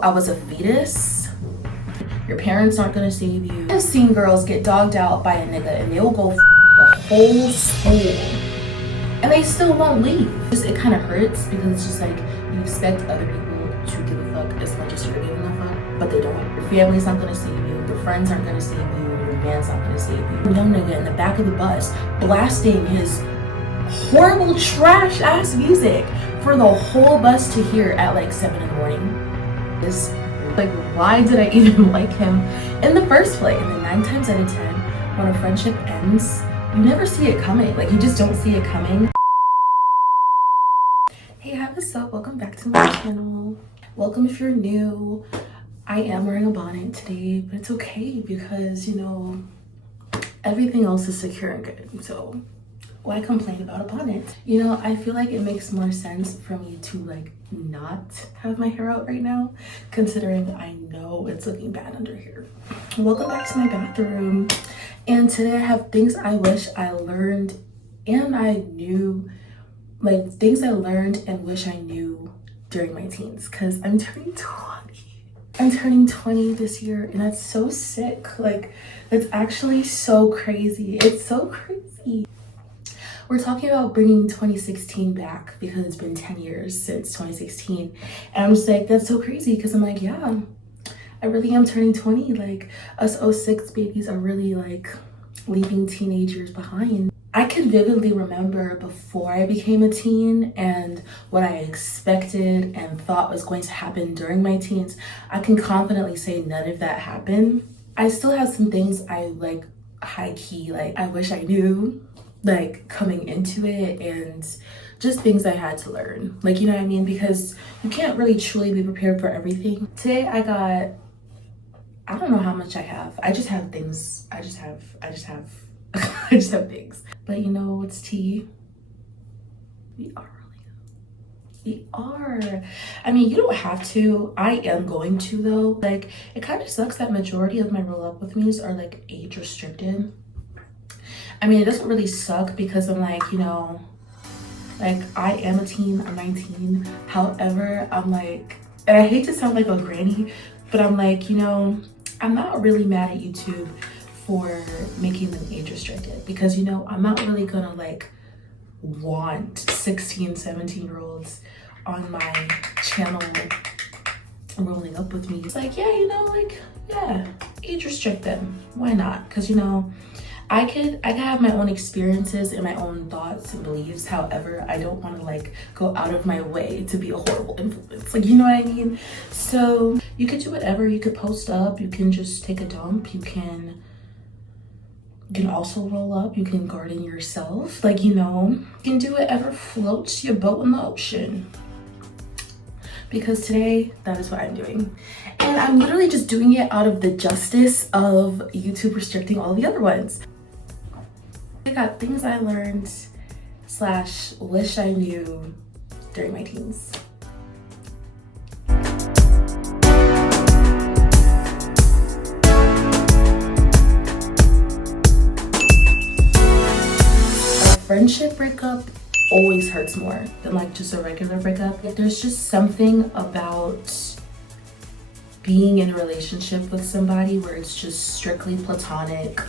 I was a fetus. Your parents aren't gonna save you. I've seen girls get dogged out by a nigga and they'll go the whole school and they still won't leave. It kind of hurts because it's just like you expect other people to give a fuck as much as you're giving a fuck, but they don't. Your family's not gonna save you. Your friends aren't gonna save you. Your man's not gonna save you. A young nigga in the back of the bus blasting his horrible trash ass music for the whole bus to hear at like 7 in the morning. Is like, why did I even like him in the first place? And then 9 times out of 10, when a friendship ends, you never see it coming. Like, you just don't see it coming. Hey, what's up? Welcome back to my channel. Welcome if you're new. I am wearing a bonnet today, but it's okay because, you know, everything else is secure and good. So why complain about a bonnet? You know, I feel like it makes more sense for me to like not have my hair out right now, considering I know it's looking bad under here. Welcome back to my bathroom. And today I have things I wish I learned and I knew, like things I learned and wish I knew during my teens, because I'm turning 20. I'm turning 20 this year and that's so sick. Like, that's actually so crazy. It's so crazy. We're talking about bringing 2016 back because it's been 10 years since 2016. And I'm just like, that's so crazy because I'm like, yeah, I really am turning 20. Like, us 06 babies are really like leaving teenage years behind. I can vividly remember before I became a teen and what I expected and thought was going to happen during my teens. I can confidently say none of that happened. I still have some things I like high key, like I wish I knew, like coming into it, and just things I had to learn, like, you know what I mean, because you can't really truly be prepared for everything. Today I don't know how much I have. I just have things. I just have I just have things. But you know what's tea? We are. I mean, you don't have to. I am going to though. Like, it kind of sucks that majority of my roll up with me's are like age restricted. I mean, it doesn't really suck because I'm like, you know, like I am a teen, I'm 19. However, I'm like, and I hate to sound like a granny, but I'm like, you know, I'm not really mad at YouTube for making them age restricted because, you know, I'm not really gonna like want 16, 17-year-olds on my channel rolling up with me. It's like, yeah, you know, like, yeah, age restrict them. Why not? Because, you know, I can have my own experiences and my own thoughts and beliefs. However, I don't want to like go out of my way to be a horrible influence. Like, you know what I mean? So you could do whatever. You could post up. You can just take a dump. You can also roll up. You can garden yourself. Like, you know, you can do whatever floats your boat in the ocean. Because today, that is what I'm doing. And I'm literally just doing it out of the justice of YouTube restricting all the other ones. I got things I learned / wish I knew during my teens. A friendship breakup always hurts more than like just a regular breakup. There's just something about being in a relationship with somebody where it's just strictly platonic,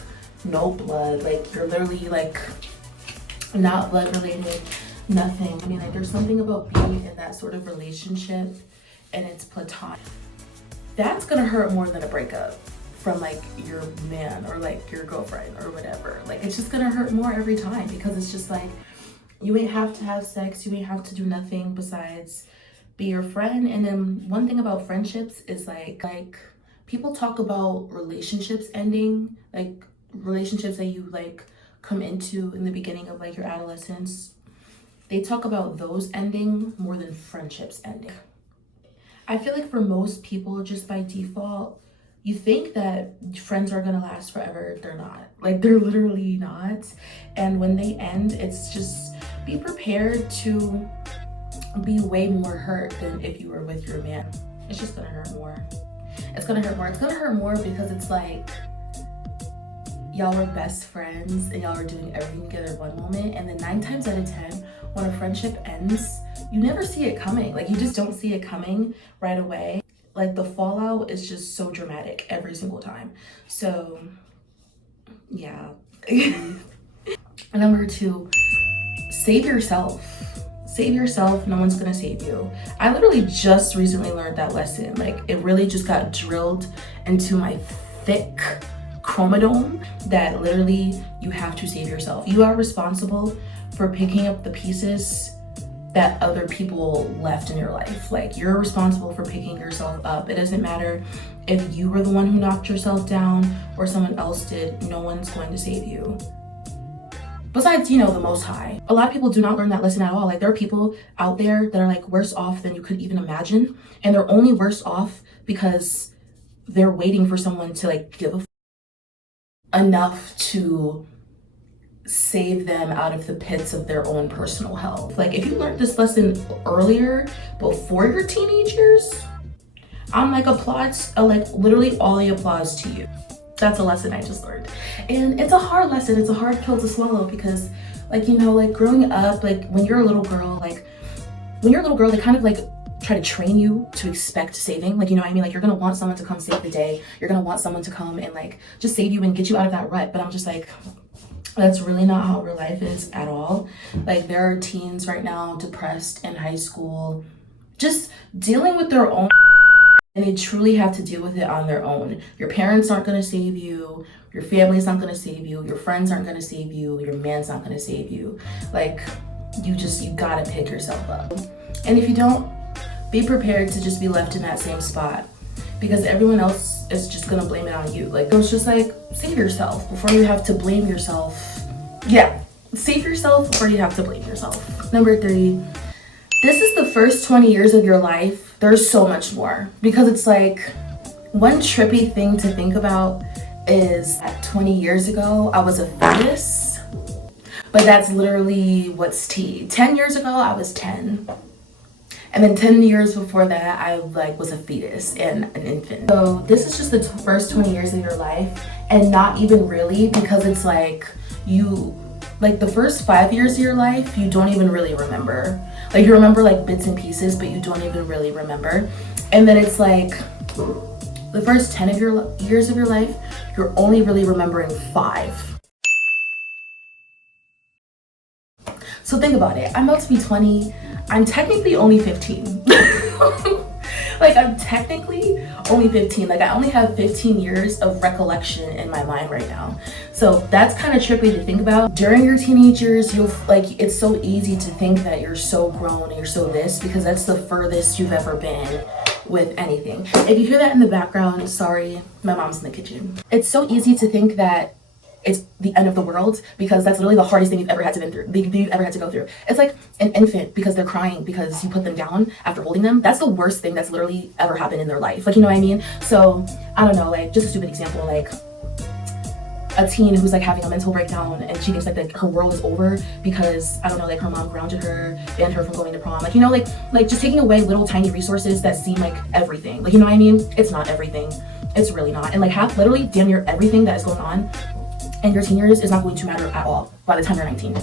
no blood, like you're literally like not blood related, nothing. I mean, like there's something about being in that sort of relationship and it's platonic. That's gonna hurt more than a breakup from like your man or like your girlfriend or whatever. Like, it's just gonna hurt more every time because it's just like, you ain't have to have sex, you ain't have to do nothing besides be your friend. And then one thing about friendships is like people talk about relationships ending, like relationships that you like come into in the beginning of like your adolescence. They talk about those ending more than friendships ending. I feel like for most people, just by default, you think that friends are gonna last forever. They're not. Like, they're literally not. And when they end, it's just, be prepared to be way more hurt than if you were with your man. It's just gonna hurt more. It's gonna hurt more. It's gonna hurt more because it's like, y'all were best friends and y'all were doing everything together one moment, and then 9 times out of 10, when a friendship ends, you never see it coming. Like, you just don't see it coming right away. like the fallout is just so dramatic every single time. So yeah. Number two, save yourself. Save yourself, no one's gonna save you. I literally just recently learned that lesson. Like, it really just got drilled into my thick chromosome that literally you have to save yourself. You are responsible for picking up the pieces that other people left in your life. Like, you're responsible for picking yourself up. It doesn't matter if you were the one who knocked yourself down or someone else did. No one's going to save you. Besides, you know, the Most High. A lot of people do not learn that lesson at all. Like, there are people out there that are like worse off than you could even imagine. And they're only worse off because they're waiting for someone to like give enough to save them out of the pits of their own personal hell. Like, if you learned this lesson earlier, before your teenage years, I'm like applause, like literally all the applause to you. That's a lesson I just learned. And it's a hard lesson. It's a hard pill to swallow because, like, you know, like growing up, like when you're a little girl, they kind of like try to train you to expect saving. Like, you know what I mean? Like, you're gonna want someone to come save the day. You're gonna want someone to come and like just save you and get you out of that rut. But I'm just like, that's really not how real life is at all. Like, there are teens right now depressed in high school, just dealing with their own, and they truly have to deal with it on their own. Your parents aren't gonna save you. Your family's not gonna save you. Your friends aren't gonna save you. Your man's not gonna save you. Like, you gotta pick yourself up. And if you don't, be prepared to just be left in that same spot because everyone else is just gonna blame it on you. Like, it's just like, save yourself before you have to blame yourself. Yeah, save yourself before you have to blame yourself. Number three, this is the first 20 years of your life. There's so much more because it's like, one trippy thing to think about is that 20 years ago, I was a fetus, but that's literally what's tea. 10 years ago, I was 10. And then 10 years before that, I like was a fetus and an infant. So this is just the first 20 years of your life, and not even really, because it's like like the first 5 years of your life, you don't even really remember. Like, you remember like bits and pieces, but you don't even really remember. And then it's like the first 10 of your years of your life, you're only really remembering 5. So think about it. I'm about to be 20. I'm technically only 15. Like, I'm technically only 15. Like, I only have 15 years of recollection in my mind right now. So that's kind of trippy to think about. During your teenage years, you'll like, it's so easy to think that you're so grown and you're so this because that's the furthest you've ever been with anything. If you hear that in the background, sorry, my mom's in the kitchen. It's so easy to think that it's the end of the world because that's literally the hardest thing you've ever had to go through. It's like an infant because they're crying because you put them down after holding them. That's the worst thing that's literally ever happened in their life. Like, you know what I mean? So I don't know, like, just a stupid example, like a teen who's like having a mental breakdown and she thinks like her world is over because, I don't know, like her mom grounded her, banned her from going to prom. Like, you know, like just taking away little tiny resources that seem like everything. Like, you know what I mean? It's not everything. It's really not. And like literally damn near everything that is going on and your teen years is not going to matter at all by the time you're 19.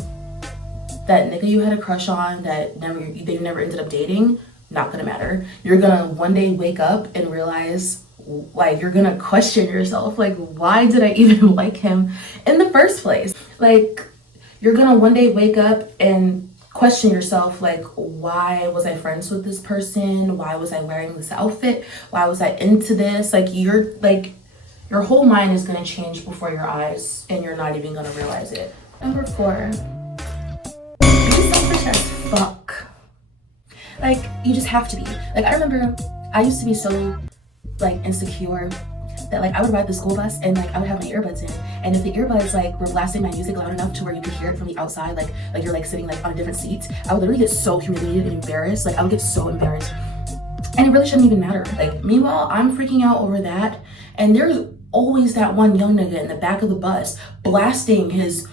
That nigga you had a crush on that they never ended up dating, not gonna matter. You're gonna one day wake up and realize, like, you're gonna question yourself, like, why did I even like him in the first place? Like, you're gonna one day wake up and question yourself, like, why was I friends with this person? Why was I wearing this outfit? Why was I into this? Like, your whole mind is gonna change before your eyes and you're not even gonna realize it. Number 4, be selfish as fuck. Like, you just have to be. Like, I remember I used to be so like insecure that like I would ride the school bus and like I would have my earbuds in, and if the earbuds like were blasting my music loud enough to where you could hear it from the outside, like you're like sitting like on a different seat, I would literally get so humiliated and embarrassed. Like, I would get so embarrassed, and it really shouldn't even matter. Like, meanwhile, I'm freaking out over that, and there's always that one young nigga in the back of the bus blasting his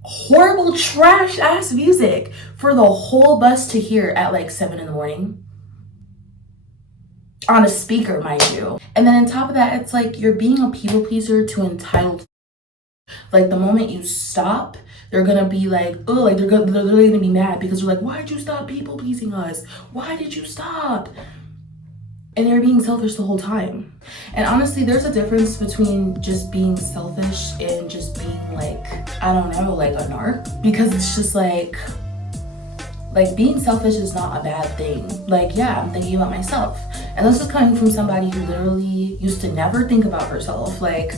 horrible trash ass music for the whole bus to hear at like 7 in the morning on a speaker, mind you. And then on top of that, it's like you're being a people pleaser to entitled. Like, the moment you stop, they're gonna be like, oh, like they're literally gonna be mad because they're like, why did you stop people pleasing us? Why did you stop? and they're being selfish the whole time. And honestly, there's a difference between just being selfish and just being like, I don't know, like a narc. Because it's just like being selfish is not a bad thing. Like, yeah, I'm thinking about myself. And this is coming from somebody who literally used to never think about herself. Like,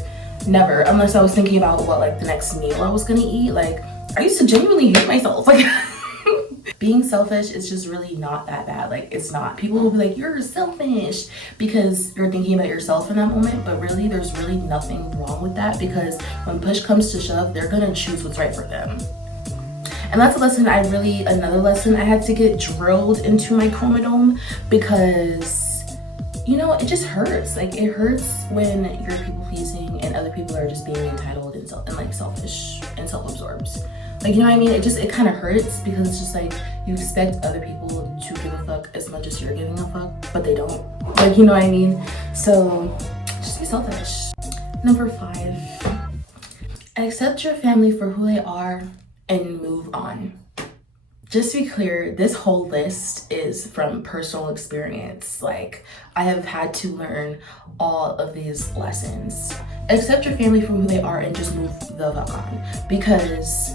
never, unless I was thinking about what, like, the next meal I was gonna eat. Like, I used to genuinely hate myself. Like, being selfish is just really not that bad. Like, it's not. People will be like, you're selfish because you're thinking about yourself in that moment, but really there's really nothing wrong with that, because when push comes to shove, they're gonna choose what's right for them. And that's a lesson another lesson I had to get drilled into my chromosome, because, you know, it just hurts. Like, it hurts when you're people pleasing and other people are just being entitled and like selfish and self-absorbed. Like, you know what I mean? It kind of hurts, because it's just like you expect other people to give a fuck as much as you're giving a fuck, but they don't. Like, you know what I mean? So just be selfish. Number 5, accept your family for who they are and move on. Just to be clear, this whole list is from personal experience. Like, I have had to learn all of these lessons. Accept your family for who they are and just move the fuck on, because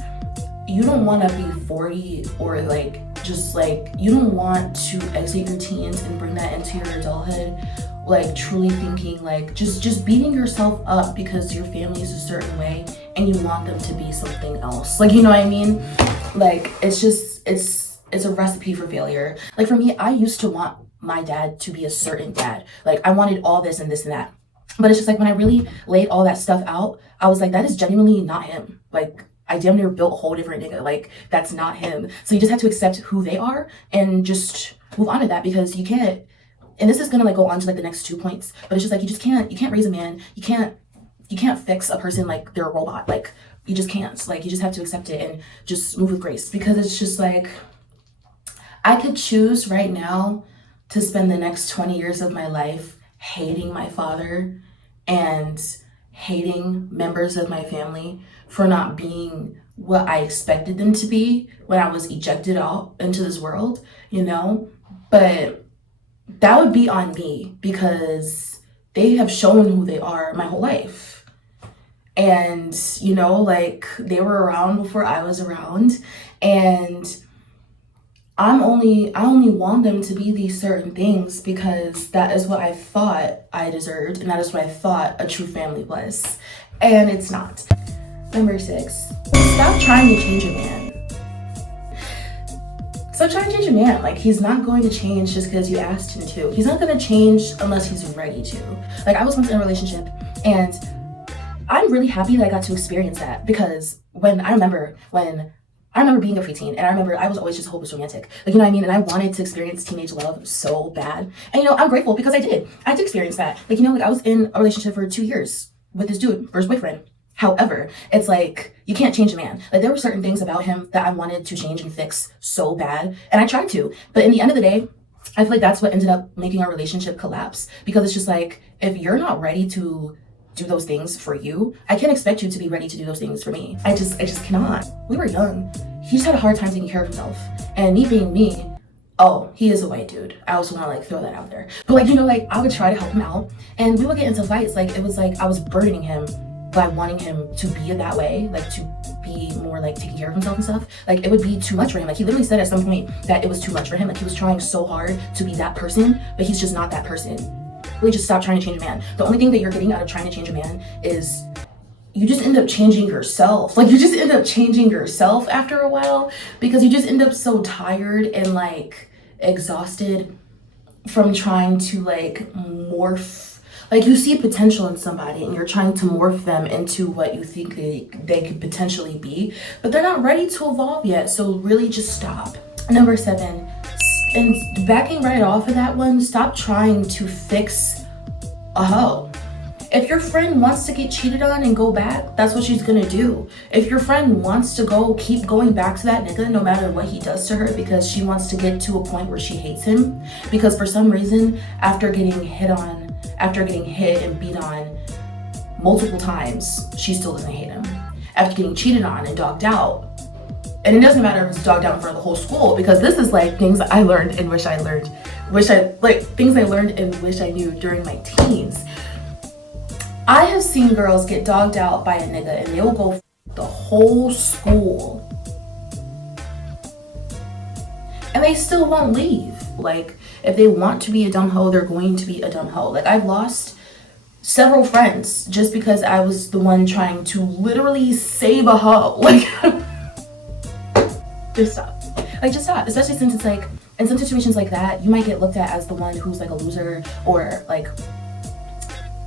you don't want to be 40 or like just like you don't want to exit your teens and bring that into your adulthood like truly thinking like just beating yourself up because your family is a certain way and you want them to be something else. Like, you know what I mean? Like, it's a recipe for failure. Like, for me, I used to want my dad to be a certain dad. Like, I wanted all this and this and that. But it's just like when I really laid all that stuff out, I was like, that is genuinely not him. Like, I damn near built a whole different nigga. Like, that's not him. So you just have to accept who they are and just move on to that, because you can't, and this is gonna like go on to like the next 2 points, but it's just like you can't raise a man. You can't fix a person like they're a robot. Like, you just can't. Like, you just have to accept it and just move with grace, because it's just like, I could choose right now to spend the next 20 years of my life hating my father and hating members of my family for not being what I expected them to be when I was ejected out into this world, you know? But that would be on me, because they have shown who they are my whole life. And, you know, like, they were around before I was around, and I only want them to be these certain things because that is what I thought I deserved, and that is what I thought a true family was. And it's not. Number 6, stop trying to change a man. Stop trying to change a man. Like, he's not going to change just because you asked him to. He's not going to change unless he's ready to. Like, I was once in a relationship, and I'm really happy that I got to experience that, because I remember being a preteen, and I remember I was always just hopeless romantic. Like, you know what I mean? And I wanted to experience teenage love so bad. And, you know, I'm grateful because I did experience that. Like, you know, like, I was in a relationship for 2 years with this dude, first boyfriend. However, it's like, you can't change a man. Like, there were certain things about him that I wanted to change and fix so bad, and I tried to. But in the end of the day, I feel like that's what ended up making our relationship collapse, because it's just like, if you're not ready to do those things for you, I can't expect you to be ready to do those things for me. I just cannot. We were young. He just had a hard time taking care of himself. And me being me, oh, he is a white dude. I also want to like throw that out there. But like, you know, like, I would try to help him out, and we would get into fights. Like, it was like I was burdening him by wanting him to be that way, like to be more like taking care of himself and stuff. Like, it would be too much for him. Like, he literally said at some point that it was too much for him. Like, he was trying so hard to be that person, but he's just not that person. Really, just stop trying to change a man. The only thing that you're getting out of trying to change a man is you just end up changing yourself. Like, you just end up changing yourself after a while, because you just end up so tired and like exhausted from trying to like morph. Like, you see potential in somebody and you're trying to morph them into what you think they could potentially be, but they're not ready to evolve yet. So really just stop. Number 7, and backing right off of that one, stop trying to fix a hoe. If your friend wants to get cheated on and go back, that's what she's gonna do. If your friend wants to keep going back to that nigga no matter what he does to her, because she wants to get to a point where she hates him, because for some reason, after getting hit and beat on multiple times, she still doesn't hate him. After getting cheated on and dogged out, and it doesn't matter if it's dogged out in front of the whole school, because this is like things I learned and wish I learned things I learned and wish I knew during my teens. I have seen girls get dogged out by a nigga and they will go the whole school and they still won't leave. Like, if they want to be a dumb hoe, they're going to be a dumb hoe. Like, I've lost several friends just because I was the one trying to literally save a hoe. Like, just stop. Like, just stop. Especially since it's like, in some situations like that, you might get looked at as the one who's like a loser or like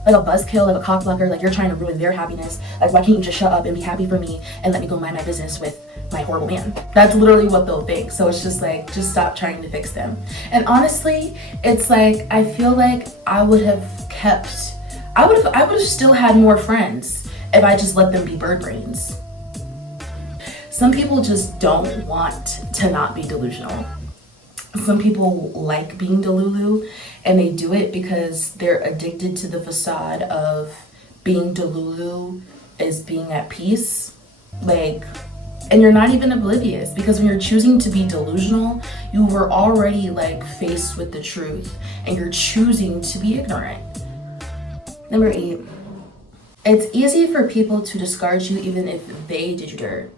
a buzzkill, like a cockblocker, like you're trying to ruin their happiness. Like, why can't you just shut up and be happy for me and let me go mind my business with my horrible man? That's literally what they'll think. So it's just like, just stop trying to fix them. And honestly, it's like, I feel like I would have still had more friends if I just let them be bird brains. Some people just don't want to not be delusional. Some people like being delulu, and they do it because they're addicted to the facade of being delulu is being at peace. Like, and you're not even oblivious, because when you're choosing to be delusional, you were already like faced with the truth and you're choosing to be ignorant. Number 8, it's easy for people to discard you even if they did you dirt.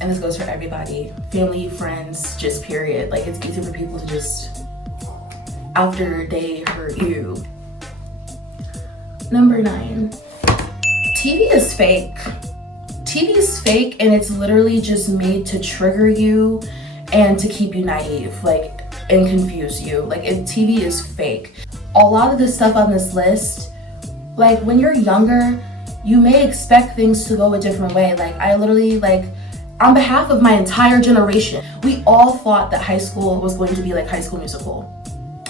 And this goes for everybody, family, friends, just period. Like, it's easy for people to just, after they hurt you. Number 9, TV is fake. TV is fake, and it's literally just made to trigger you and to keep you naive, like, and confuse you. Like, if TV is fake. A lot of the stuff on this list, like, when you're younger, you may expect things to go a different way. Like, I literally, like, on behalf of my entire generation, we all thought that high school was going to be like High School Musical.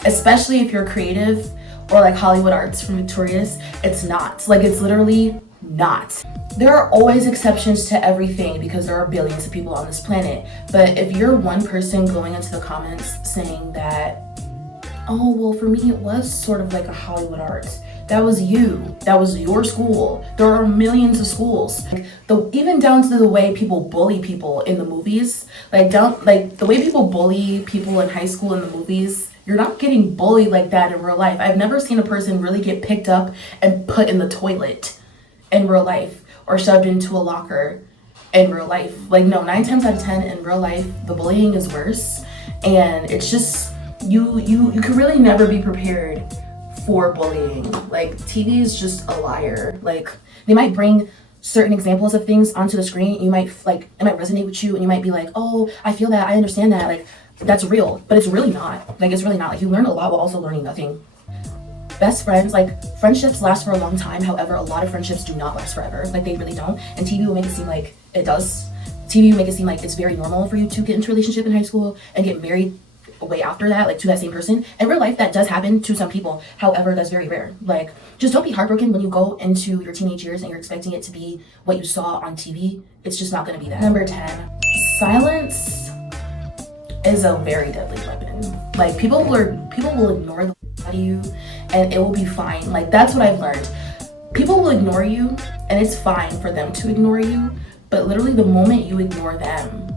Especially if you're creative or like Hollywood Arts from Victorious, it's not. Like, it's literally not. There are always exceptions to everything because there are billions of people on this planet. But if you're one person going into the comments saying that, oh, well, for me, it was sort of like a Hollywood Arts. That was you. That was your school. There are millions of schools. Like, even down to the way people bully people in the movies. Like the way people bully people in high school in the movies, you're not getting bullied like that in real life. I've never seen a person really get picked up and put in the toilet in real life or shoved into a locker in real life. Like, no, 9 times out of 10 in real life, the bullying is worse. And it's just, you can really never be prepared for bullying. Like, TV is just a liar. Like, they might bring certain examples of things onto the screen. You might, like, it might resonate with you and you might be like, oh, I feel that, I understand that, like, that's real. But it's really not. Like, it's really not. Like, you learn a lot while also learning nothing. Best friends, like, friendships last for a long time. However, a lot of friendships do not last forever. Like, they really don't. And TV will make it seem like it does. TV will make it seem like it's very normal for you to get into a relationship in high school and get married way after that, like, to that same person. In real life, that does happen to some people. However, that's very rare. Like, just don't be heartbroken when you go into your teenage years and you're expecting it to be what you saw on TV. It's just not going to be that. Number 10, silence is a very deadly weapon. Like, people will ignore the out of you and it will be fine. Like, that's what I've learned. People will ignore you and it's fine for them to ignore you, but literally the moment you ignore them,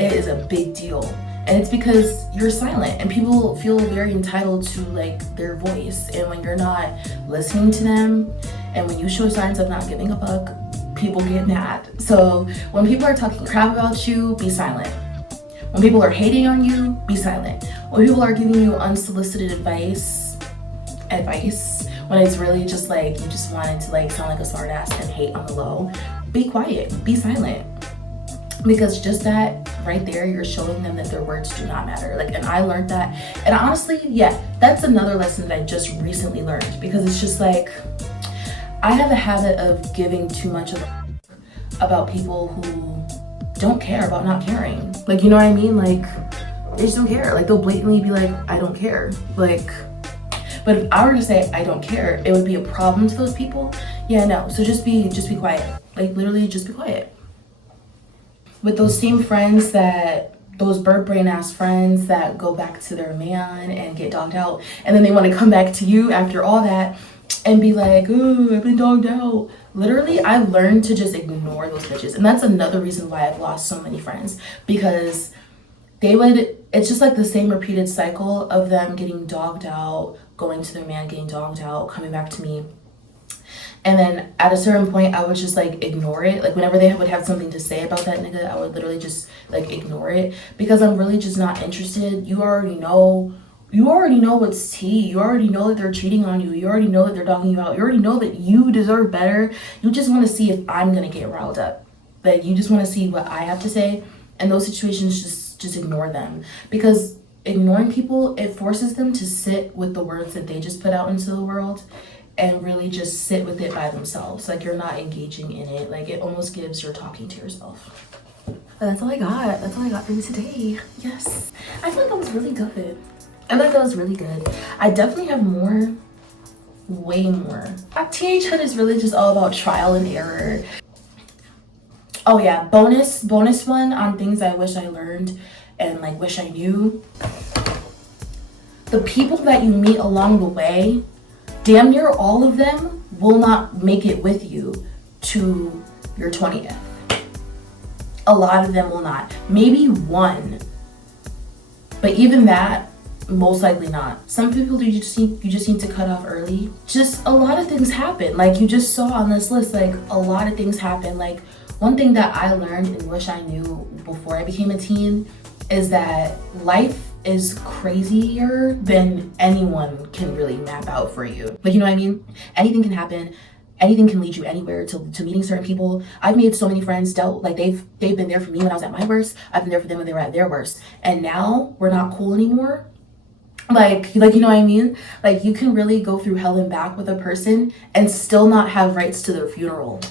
it is a big deal. And it's because you're silent and people feel very entitled to, like, their voice. And when you're not listening to them and when you show signs of not giving a fuck, people get mad. So when people are talking crap about you, be silent. When people are hating on you, be silent. When people are giving you unsolicited advice, when it's really just like you just wanted to, like, sound like a smart ass and hate on the low, be quiet, be silent. Because just that right there, you're showing them that their words do not matter. Like, and I learned that. And honestly, yeah, that's another lesson that I just recently learned, because it's just like, I have a habit of giving too much about people who don't care about not caring. Like, you know what I mean? Like, they just don't care. Like, they'll blatantly be like, I don't care. Like, but if I were to say I don't care, it would be a problem to those people. Yeah, no. So just be quiet. Like, literally just be quiet. With those same friends those bird brain ass friends that go back to their man and get dogged out, and then they want to come back to you after all that and be like, oh, I've been dogged out. Literally, I learned to just ignore those bitches. And that's another reason why I've lost so many friends, because they would it's just like the same repeated cycle of them getting dogged out, going to their man, getting dogged out, coming back to me. And then at a certain point, I would just like ignore it. Like whenever they would have something to say about that nigga, I would literally just like ignore it because I'm really just not interested. You already know what's tea. You already know that they're cheating on you. You already know that they're dogging you out. You already know that you deserve better. You just want to see if I'm gonna get riled up. Like you just want to see what I have to say. And those situations, just ignore them, because ignoring people, it forces them to sit with the words that they just put out into the world and really just sit with it by themselves. Like you're not engaging in it. Like it almost gives you're talking to yourself. But that's all I got. That's all I got for you today. Yes. I feel like that was really good. I definitely have more, way more. Teenagehood is really just all about trial and error. Oh yeah, bonus one on things I wish I learned and like wish I knew. The people that you meet along the way, damn near all of them will not make it with you to your 20th. A lot of them will not. Maybe one. But even that, most likely not. Some people you just need to cut off early. Just a lot of things happen. Like you just saw on this list, like a lot of things happen. Like one thing that I learned and wish I knew before I became a teen is that life is crazier than anyone can really map out for you. Like, you know what I mean? Anything can happen. Anything can lead you anywhere to meeting certain people. I've made so many friends, they've been there for me when I was at my worst. I've been there for them when they were at their worst. And now we're not cool anymore. Like, you know what I mean? Like you can really go through hell and back with a person and still not have rights to their funeral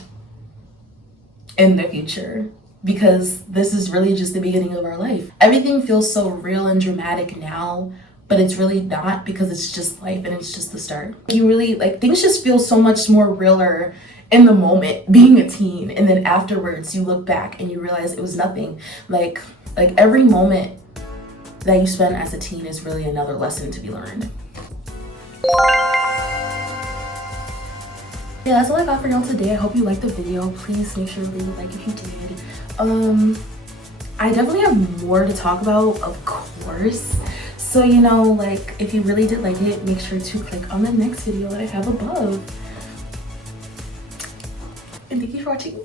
in the future. Because this is really just the beginning of our life. Everything feels so real and dramatic now, but it's really not, because it's just life and it's just the start. You really, like, things just feel so much more realer in the moment being a teen, and then afterwards you look back and you realize it was nothing. Like every moment that you spend as a teen is really another lesson to be learned. Yeah, that's all I got for y'all today. I hope you liked the video. Please make sure to leave a like if you did. I definitely have more to talk about, of course. So, you know, like if you really did like it, make sure to click on the next video that I have above. And thank you for watching.